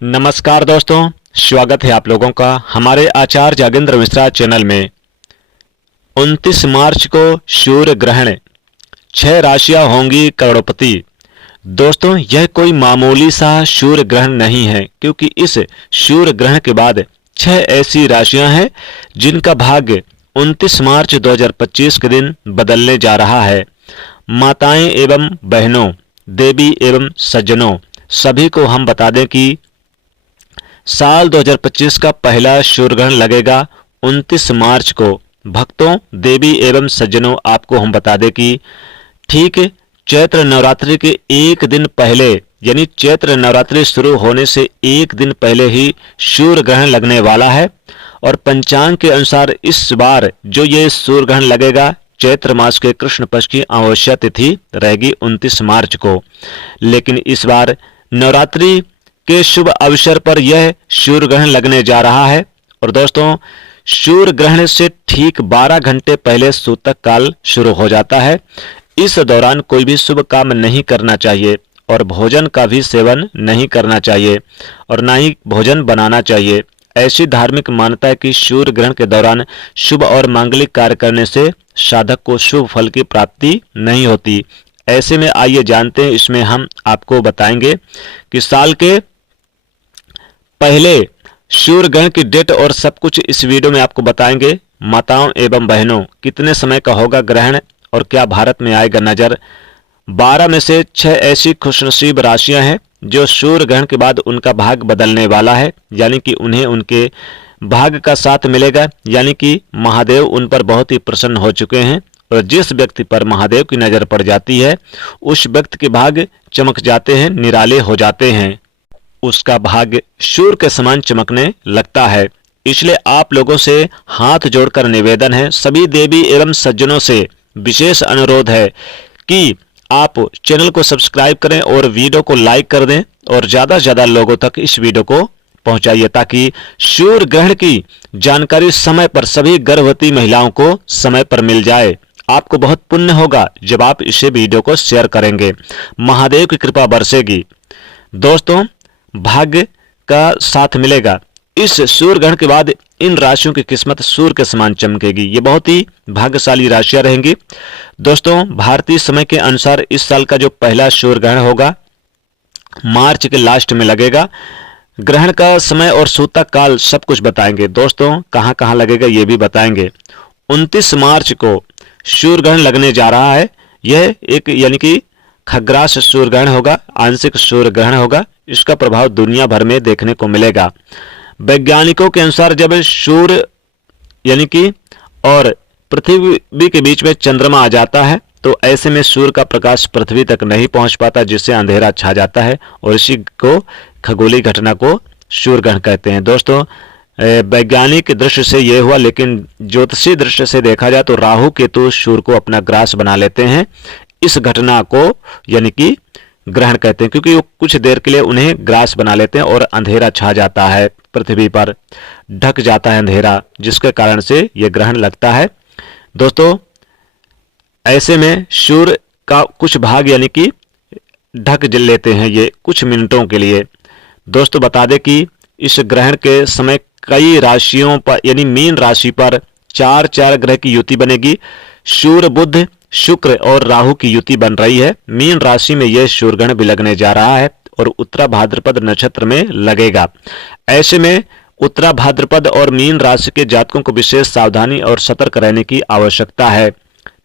नमस्कार दोस्तों, स्वागत है आप लोगों का हमारे आचार्य जागेंद्र मिश्रा चैनल में। 29 मार्च को सूर्य ग्रहण, 6 राशियां होंगी करोड़पति। दोस्तों, यह कोई मामूली सा सूर्य ग्रहण नहीं है, क्योंकि इस सूर्य ग्रहण के बाद 6 ऐसी राशियां हैं जिनका भाग्य 29 मार्च 2025 के दिन बदलने जा रहा है। माताएं एवं बहनों, देवी एवं सज्जनों, सभी को हम बता दें कि साल 2025 का पहला सूर्य ग्रहण लगेगा 29 मार्च को। भक्तों, देवी एवं सज्जनों, आपको हम बता दें कि ठीक चैत्र नवरात्रि के एक दिन पहले, यानी चैत्र नवरात्रि शुरू होने से एक दिन पहले ही सूर्य ग्रहण लगने वाला है। और पंचांग के अनुसार इस बार जो ये सूर्य ग्रहण लगेगा, चैत्र मास के कृष्ण पक्ष की अमावस्या तिथि रहेगी 29 मार्च को। लेकिन इस बार नवरात्रि के शुभ अवसर पर यह सूर्य ग्रहण लगने जा रहा है। और दोस्तों, सूर्य ग्रहण से ठीक 12 घंटे पहले सूतक काल शुरू हो जाता है। इस दौरान कोई भी शुभ काम नहीं करना चाहिए और भोजन का भी सेवन नहीं करना चाहिए और ना ही भोजन बनाना चाहिए। ऐसी धार्मिक मान्यता है कि सूर्य ग्रहण के दौरान शुभ और मांगलिक कार्य करने से साधक को शुभ फल की प्राप्ति नहीं होती। ऐसे में आइए जानते हैं, इसमें हम आपको बताएंगे कि साल के पहले सूर्य ग्रहण की डेट और सब कुछ इस वीडियो में आपको बताएंगे। माताओं एवं बहनों, कितने समय का होगा ग्रहण और क्या भारत में आएगा नजर। 12 में से 6 ऐसी खुशनसीब राशियां हैं जो सूर्य ग्रहण के बाद उनका भाग्य बदलने वाला है, यानी कि उन्हें उनके भाग्य का साथ मिलेगा। यानी कि महादेव उन पर बहुत ही प्रसन्न हो चुके हैं और जिस व्यक्ति पर महादेव की नजर पड़ जाती है उस व्यक्ति के भाग्य चमक जाते हैं, निराले हो जाते हैं, उसका भाग्य सूर्य के समान चमकने लगता है। इसलिए आप लोगों से हाथ जोड़कर निवेदन है, सभी देवी एवं सज्जनों से विशेष अनुरोध है कि आप चैनल को सब्सक्राइब करें और वीडियो को लाइक कर दें और ज़्यादा से ज़्यादा लोगों तक इस वीडियो को पहुंचाइए, ताकि सूर्य ग्रहण की जानकारी समय पर सभी गर्भवती महिलाओं को समय पर मिल जाए। आपको बहुत पुण्य होगा जब आप इसे वीडियो को शेयर करेंगे, महादेव की कृपा बरसेगी। दोस्तों, भाग्य का साथ मिलेगा। इस सूर्य ग्रहण के बाद इन राशियों की किस्मत सूर्य के समान चमकेगी। ये बहुत ही भाग्यशाली राशियां रहेंगी। दोस्तों, भारतीय समय के अनुसार इस साल का जो पहला सूर्य ग्रहण होगा मार्च के लास्ट में लगेगा। ग्रहण का समय और सूतक काल सब कुछ बताएंगे। दोस्तों, कहां कहां लगेगा ये भी बताएंगे। 29 मार्च को सूर्य ग्रहण लगने जा रहा है। यह एक यानी कि खग्रास सूर्य ग्रहण होगा, आंशिक सूर्य ग्रहण होगा। इसका प्रभाव दुनिया भर में देखने को मिलेगा। वैज्ञानिकों के अनुसार जब सूर्य यानी कि और पृथ्वी के बीच में चंद्रमा आ जाता है तो ऐसे में सूर्य का प्रकाश पृथ्वी तक नहीं पहुंच पाता, जिससे अंधेरा छा जाता है और इसी को खगोलीय घटना को सूर्य ग्रहण कहते हैं। दोस्तों, वैज्ञानिक दृष्टि से यह हुआ, लेकिन ज्योतिषीय दृष्टि से देखा जाए तो राहु केतु सूर्य को अपना ग्रास बना लेते हैं। इस घटना को यानी कि ग्रहण कहते हैं, क्योंकि वो कुछ देर के लिए उन्हें ग्रास बना लेते हैं और अंधेरा छा जाता है, पृथ्वी पर ढक जाता है अंधेरा, जिसके कारण से यह ग्रहण लगता है। दोस्तों, ऐसे में सूर्य का कुछ भाग यानी कि ढक जल लेते हैं ये कुछ मिनटों के लिए। दोस्तों, बता दें कि इस ग्रहण के समय कई राशियों पर यानी मीन राशि पर 4 ग्रह की युति बनेगी। सूर्य, बुध, शुक्र और राहु की युति बन रही है। मीन राशि में यह सूर्य ग्रहण भी लगने जा रहा है और उत्तरा भाद्रपद नक्षत्र में लगेगा। ऐसे में उत्तरा भाद्रपद और मीन राशि के जातकों को विशेष सावधानी और सतर्क रहने की आवश्यकता है।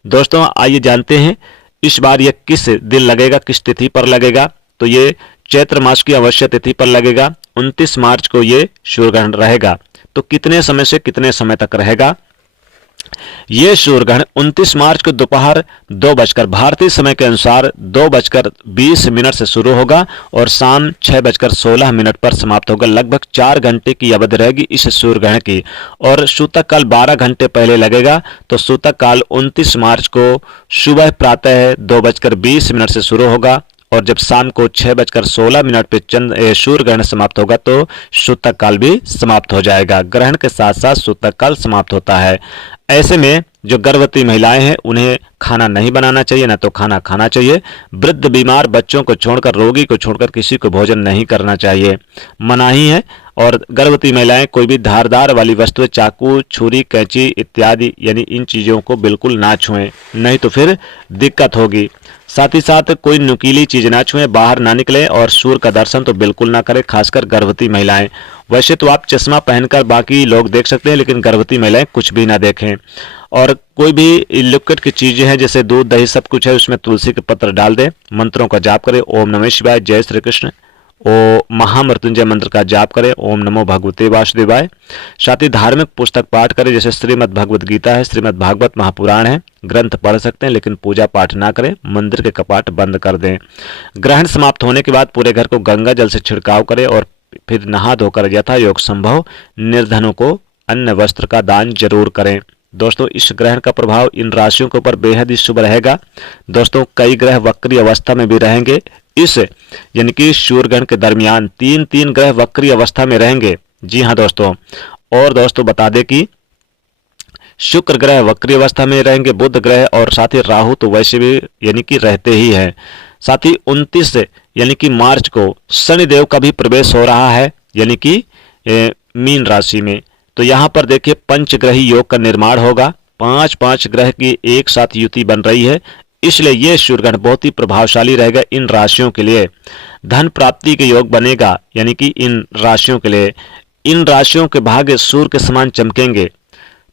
दोस्तों, आइए जानते हैं इस बार यह किस दिन लगेगा, किस तिथि पर लगेगा। तो ये चैत्र मास की अमावस्या तिथि पर लगेगा। 29 मार्च को ये सूर्य ग्रहण रहेगा। तो कितने समय से कितने समय तक रहेगा ये सूर्य ग्रहण? 29 मार्च को दोपहर 2 बजकर भारतीय समय के अनुसार 2:20 से शुरू होगा और शाम 6:16 पर समाप्त होगा। लगभग 4 घंटे की अवधि रहेगी इस सूर्य ग्रहण की। और सूतक काल 12 घंटे पहले लगेगा। तो सूतक काल 29 मार्च को सुबह प्रातः 2:20 से शुरू होगा और जब शाम को 6:16 पे सूर्य ग्रहण समाप्त होगा तो सूतक काल भी समाप्त हो जाएगा। ग्रहण के साथ साथ सूतक काल समाप्त होता है। ऐसे में जो गर्भवती महिलाएं हैं उन्हें खाना नहीं बनाना चाहिए, ना तो खाना खाना चाहिए। वृद्ध, बीमार, बच्चों को छोड़कर, रोगी को छोड़कर किसी को भोजन नहीं करना चाहिए, मनाही है। और गर्भवती महिलाएं कोई भी धारदार वाली वस्तुएं, चाकू, छुरी, कैंची इत्यादि यानी इन चीज़ों को बिल्कुल ना छुएं, नहीं तो फिर दिक्कत होगी। साथ ही साथ कोई नुकीली चीज ना छुएं, बाहर ना निकलें और सूर्य का दर्शन तो बिल्कुल ना करें, खासकर गर्भवती महिलाएं। वैसे तो आप चश्मा पहनकर बाकी लोग देख सकते हैं, लेकिन गर्भवती महिलाएं कुछ भी ना देखें। और कोई भी लिक्विड की चीजें हैं जैसे दूध, दही, सब कुछ है, उसमें तुलसी के पत्र डाल दें। मंत्रों का जाप करें, ओम नमः शिवाय, जय श्री कृष्ण, ओ महामृत्युंजय मंत्र का जाप करें, ओम नमो भगवते वासुदेवाय। साथ ही धार्मिक पुस्तक पाठ करें, जैसे श्रीमद् भगवत गीता है, श्रीमद् भागवत महापुराण है, ग्रंथ पढ़ सकते हैं, लेकिन पूजा पाठ ना करें, मंदिर के कपाट बंद कर दें। ग्रहण समाप्त होने के बाद पूरे घर को गंगा जल से छिड़काव करें और फिर नहा धोकर यथा योग संभव निर्धनों को अन्न वस्त्र का दान जरूर करें। दोस्तों, इस ग्रहण का प्रभाव इन राशियों के ऊपर बेहद ही शुभ रहेगा। दोस्तों, कई ग्रह वक्री अवस्था में भी रहेंगे। इस यानी कि सूर्य ग्रहण के दरमियान तीन ग्रह वक्री अवस्था में रहेंगे। जी हाँ दोस्तों, और दोस्तों बता दें कि शुक्र ग्रह वक्री अवस्था में रहेंगे, बुध ग्रह और साथ ही राहु तो वैसे भी यानी कि रहते ही हैं। साथ ही 29 यानी कि मार्च को शनिदेव का भी प्रवेश हो रहा है, यानी कि मीन राशि में। तो यहाँ पर देखिए पंचग्रही योग का निर्माण होगा, पांच ग्रह की एक साथ युति बन रही है, इसलिए ये सूर्य ग्रहण बहुत ही प्रभावशाली रहेगा इन राशियों के लिए। धन प्राप्ति के योग बनेगा, यानी कि इन राशियों के लिए, इन राशियों के भाग्य सूर्य के समान चमकेंगे।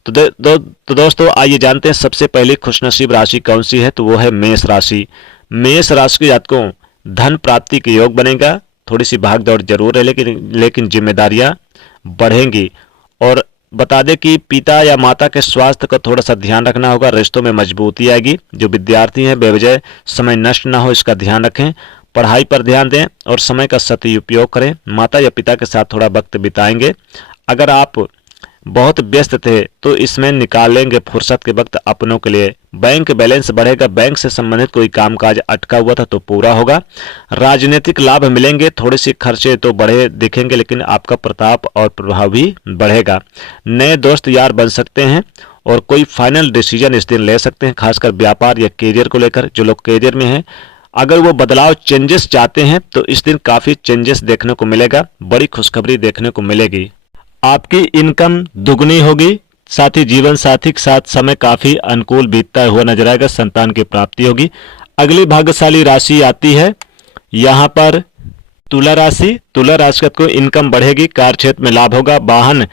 तो दोस्तों आइए जानते हैं सबसे पहले खुशनसीब राशि कौन सी है, तो वो है मेष राशि। मेष राशि के जातकों धन प्राप्ति के योग बनेगा, थोड़ी सी भाग दौड़ जरूर है, लेकिन जिम्मेदारियां बढ़ेंगी। और बता दें कि पिता या माता के स्वास्थ्य का थोड़ा सा ध्यान रखना होगा, रिश्तों में मजबूती आएगी। जो विद्यार्थी हैं बेवजह समय नष्ट ना हो इसका ध्यान रखें, पढ़ाई पर ध्यान दें और समय का सदुपयोग करें। माता या पिता के साथ थोड़ा वक्त बिताएंगे। अगर आप बहुत व्यस्त थे तो इसमें निकाल लेंगे फुर्सत के वक्त अपनों के लिए। बैंक बैलेंस बढ़ेगा, बैंक से संबंधित कोई कामकाज अटका हुआ था तो पूरा होगा। राजनीतिक लाभ मिलेंगे, थोड़े से खर्चे तो बढ़े दिखेंगे, लेकिन आपका प्रताप और प्रभाव भी बढ़ेगा। नए दोस्त यार बन सकते हैं और कोई फाइनल डिसीजन इस दिन ले सकते हैं, खासकर व्यापार या कैरियर को लेकर। जो लोग कैरियर में हैं अगर वो बदलाव चेंजेस चाहते हैं तो इस दिन काफी चेंजेस देखने को मिलेगा, बड़ी खुशखबरी देखने को मिलेगी। आपकी इनकम दुगनी होगी, साथ ही जीवन साथी के साथ समय काफी अनुकूल बीतता हुआ नजर आएगा। संतान की प्राप्ति होगी। अगली भाग्यशाली राशि आती है यहाँ पर तुला राशि। तुला राशि को इनकम बढ़ेगी, कार्य क्षेत्र में लाभ होगा, वाहन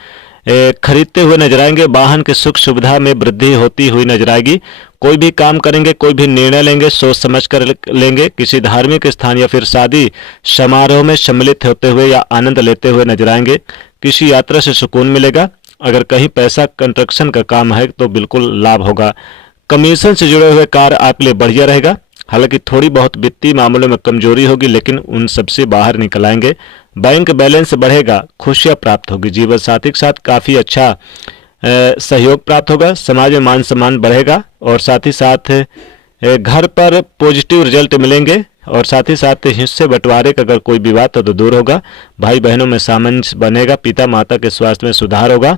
खरीदते हुए नजर आएंगे, वाहन की सुख सुविधा में वृद्धि होती हुई नजर आएगी। कोई भी काम करेंगे, कोई भी निर्णय लेंगे, सोच समझ कर लेंगे। किसी धार्मिक स्थान या फिर शादी समारोह में सम्मिलित होते हुए या आनंद लेते हुए नजर आएंगे। किसी यात्रा से सुकून मिलेगा। अगर कहीं पैसा कंस्ट्रक्शन का काम है तो बिल्कुल लाभ होगा। कमीशन से जुड़े हुए कार्य आपके लिए बढ़िया रहेगा। हालांकि थोड़ी बहुत वित्तीय मामलों में कमजोरी होगी, लेकिन उन सबसे बाहर निकल आएंगे। बैंक बैलेंस बढ़ेगा, खुशियां प्राप्त होगी। जीवन साथी के साथ काफी अच्छा सहयोग प्राप्त होगा। समाज में मान सम्मान बढ़ेगा और साथ ही साथ घर पर पॉजिटिव रिजल्ट मिलेंगे। और साथ ही साथ हिस्से बंटवारे का अगर कोई विवाद तो दूर होगा। भाई बहनों में सामंजस्य बनेगा। पिता माता के स्वास्थ्य में सुधार होगा।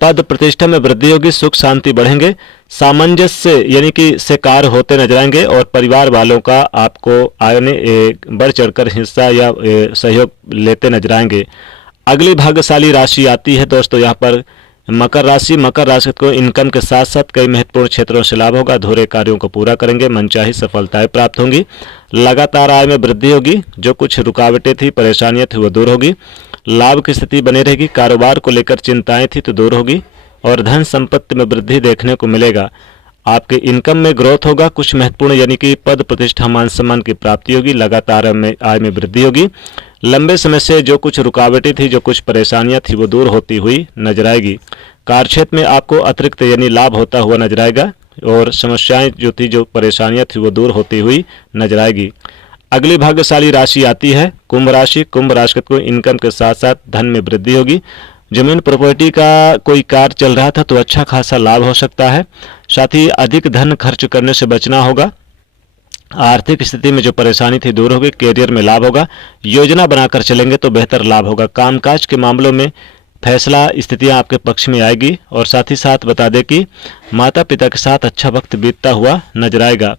पद प्रतिष्ठा में वृद्धि होगी, सुख शांति बढ़ेंगे। सामंजस्य यानी कि से कार्य होते नजर आएंगे और परिवार वालों का आपको आने बढ़ चढ़कर हिस्सा या सहयोग लेते नजर आएंगे। अगली भाग्यशाली राशि आती है दोस्तों यहाँ पर मकर राशि। मकर राशि को इनकम के साथ साथ कई महत्वपूर्ण क्षेत्रों से लाभ होगा। अधूरे कार्यों को पूरा करेंगे, मनचाही सफलताएं प्राप्त होंगी। लगातार आय में वृद्धि होगी। जो कुछ रुकावटें थी, परेशानियां थी, वो दूर होगी। लाभ की स्थिति बनी रहेगी। कारोबार को लेकर चिंताएं थी तो दूर होगी और धन संपत्ति में वृद्धि देखने को मिलेगा। आपके इनकम में ग्रोथ होगा। कुछ महत्वपूर्ण यानी कि पद प्रतिष्ठा मान सम्मान की प्राप्ति होगी। लगातार आय में वृद्धि होगी। लंबे समय से जो कुछ रुकावटें थी, जो कुछ परेशानियां थी, वो दूर होती हुई नजर आएगी। कार्यक्षेत्र में आपको अतिरिक्त यानी लाभ होता हुआ नजर आएगा और समस्याएं जो थी, जो परेशानियां थी, वो दूर होती हुई नजर आएगी। अगली भाग्यशाली राशि आती है कुंभ राशि। कुंभ राशि को इनकम के साथ साथ धन में वृद्धि होगी। जमीन प्रॉपर्टी का कोई कार्य चल रहा था तो अच्छा खासा लाभ हो सकता है। साथ ही अधिक धन खर्च करने से बचना होगा। आर्थिक स्थिति में जो परेशानी थी दूर होगी। कैरियर में लाभ होगा। योजना बनाकर चलेंगे तो बेहतर लाभ होगा। कामकाज के मामलों में फैसला स्थितियां आपके पक्ष में आएगी। और साथ ही साथ बता दें कि माता पिता के साथ अच्छा वक्त बीतता हुआ नजर आएगा।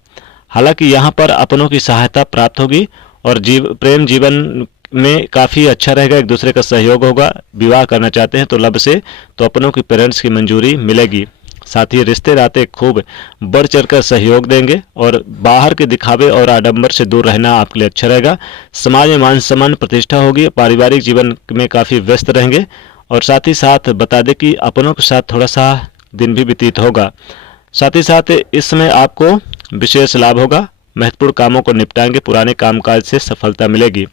हालांकि यहाँ पर अपनों की सहायता प्राप्त होगी और प्रेम जीवन में काफ़ी अच्छा रहेगा, एक दूसरे का सहयोग होगा। विवाह करना चाहते हैं तो लब से तो अपनों की पेरेंट्स की मंजूरी मिलेगी। साथ ही रिश्ते नाते खूब बढ़ चढ़कर सहयोग देंगे और बाहर के दिखावे और आडंबर से दूर रहना आपके लिए अच्छा रहेगा। समाज में मान सम्मान प्रतिष्ठा होगी। पारिवारिक जीवन में काफ़ी व्यस्त रहेंगे और साथ ही साथ बता दें कि अपनों के साथ थोड़ा सा दिन भी व्यतीत होगा। साथ ही साथ इस समय आपको विशेष लाभ होगा। महत्वपूर्ण कामों को निपटाएंगे, पुराने कामकाज से सफलता मिलेगी।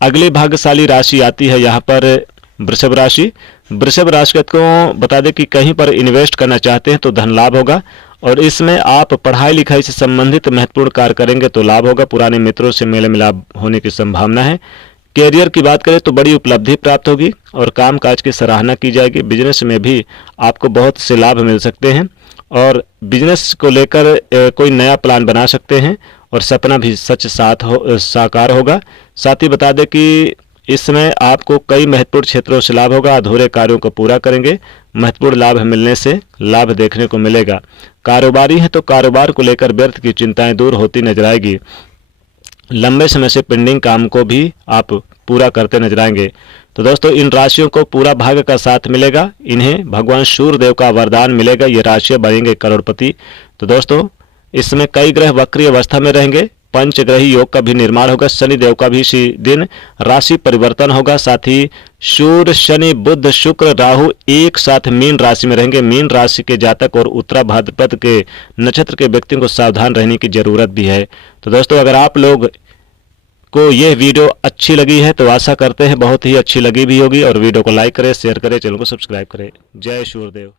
अगली भाग्यशाली राशि आती है यहाँ पर वृषभ राशि। वृषभ राशि को बता दें कि कहीं पर इन्वेस्ट करना चाहते हैं तो धन लाभ होगा और इसमें आप पढ़ाई लिखाई से संबंधित महत्वपूर्ण कार्य करेंगे तो लाभ होगा। पुराने मित्रों से मेल मिलाप होने की संभावना है। कैरियर की बात करें तो बड़ी उपलब्धि प्राप्त होगी और कामकाज की सराहना की जाएगी। बिजनेस में भी आपको बहुत से लाभ मिल सकते हैं और बिजनेस को लेकर कोई नया प्लान बना सकते हैं और सपना भी सच साकार होगा। साथ ही बता दें कि इस समय आपको कई महत्वपूर्ण क्षेत्रों से लाभ होगा। अधूरे कार्यों को पूरा करेंगे। महत्वपूर्ण लाभ मिलने से लाभ देखने को मिलेगा। कारोबारी है तो कारोबार को लेकर व्यर्थ की चिंताएं दूर होती नजर आएगी। लंबे समय से पेंडिंग काम को भी आप पूरा करते नजर आएंगे। तो दोस्तों इन राशियों को पूरा भाग्य का साथ मिलेगा। इन्हें भगवान सूर्यदेव का वरदान मिलेगा। ये राशियां बनेंगे करोड़पति। तो दोस्तों इसमें कई ग्रह वक्री अवस्था में रहेंगे। पंचग्रही योग का भी निर्माण होगा। शनि देव का भी इसी दिन राशि परिवर्तन होगा। साथ ही सूर्य, शनि, बुध, शुक्र, राहु एक साथ मीन राशि में रहेंगे। मीन राशि के जातक और उत्तरा भाद्रपद के नक्षत्र के व्यक्तियों को सावधान रहने की जरूरत भी है। तो दोस्तों अगर आप लोग को यह वीडियो अच्छी लगी है तो आशा करते हैं बहुत ही अच्छी लगी भी होगी और वीडियो को लाइक करें, शेयर करें, चैनल को सब्सक्राइब करें। जय सूर्यदेव।